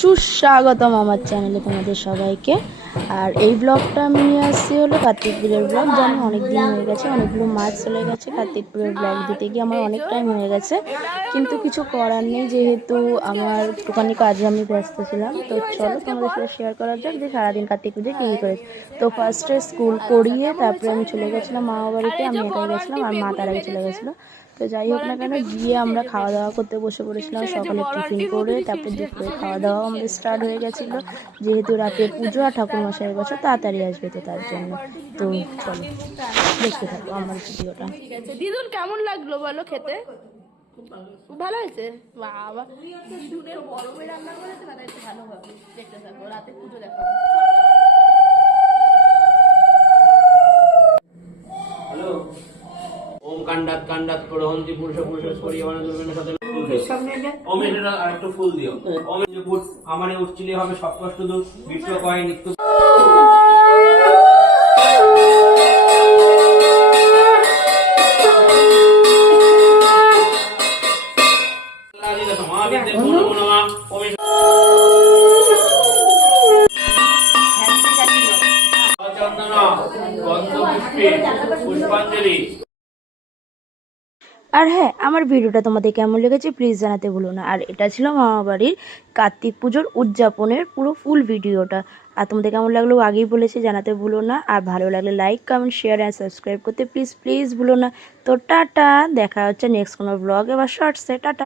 সুস্বাগতম আমার চ্যানেলে তোমাদের সবাইকে। আর এই ব্লগটা আমি নিয়ে আসছি হলো কার্তিকপুরের ব্লগ। জানি অনেক দিন হয়ে গেছে, অনেকগুলো মাস চলে গেছে, কার্তিকপুরের ব্লগ দিতে গিয়ে আমার অনেক টাইম হয়ে গেছে, কিন্তু কিছু করার নেই, যেহেতু আমার একটুখানি কাজে আমি ব্যস্ত ছিলাম। তো চলো তোমাদের সাথে শেয়ার করা যাক যে সারাদিন কার্তিক পুজোয় কী কী করেছি। তো ফার্স্টে স্কুল করিয়ে তারপরে আমি চলে গেছিলাম মামা বাড়িতে। আমি একাই গেছিলাম আর মা তারাই চলে গেছিলো। তো যাই হোক না কেন, গিয়ে আমরা খাওয়া দাওয়া করতে বসে পড়েছিলাম। সকালে টিফিন করে তারপর দুপুরে খাওয়া দাওয়া আমাদের স্টার্ট হয়ে গেছিলো, যেহেতু রাতে পুজো আর ঠাকুরমশাইয়ের বছর তাড়াতাড়ি আসবে, তো তার জন্য। তো চলো দেখতে থাকো আমার ভিডিওটা। ঠিক আছে দিদুন, কেমন লাগলো বলো খেতে? ভালো হয়েছে। বাবা দিদুনের গরমে রান্না করেছে, তাহলে একটু ভালো হবে। দেখতে থাকো, রাতে পুজো দেখাবো। হ্যালো। ওম কান্ডাত কান্ডাত প্রহন্তি পুরুষ পুরুষ পরিবানা দুর্গের সাথে ওম এর আরেকটু ফুল দিও। ওম এর পুর আমারে উচ্চিলে হবে সপ্তষ্ট দুঃখ বিশ্ব কয় নিত্য। পুষ্পাঞ্জলি। আর হ্যাঁ, আমার ভিডিওটা তোমাদের কেমন লেগেছে প্লিজ জানাতে ভুলো না। আর এটা ছিল মামা বাড়ির কার্তিক পুজোর উদযাপনের পুরো ফুল ভিডিওটা। আর তোমাদের কেমন লাগলো আগেই বলেছি, জানাতে ভুলো না। আর ভালো লাগলে like comment share and subscribe করতে প্লিজ প্লিজ ভুলো না। তো টাটা, দেখা হচ্ছে নেক্সট কোনো ব্লগে বা শর্টসে। টাটা।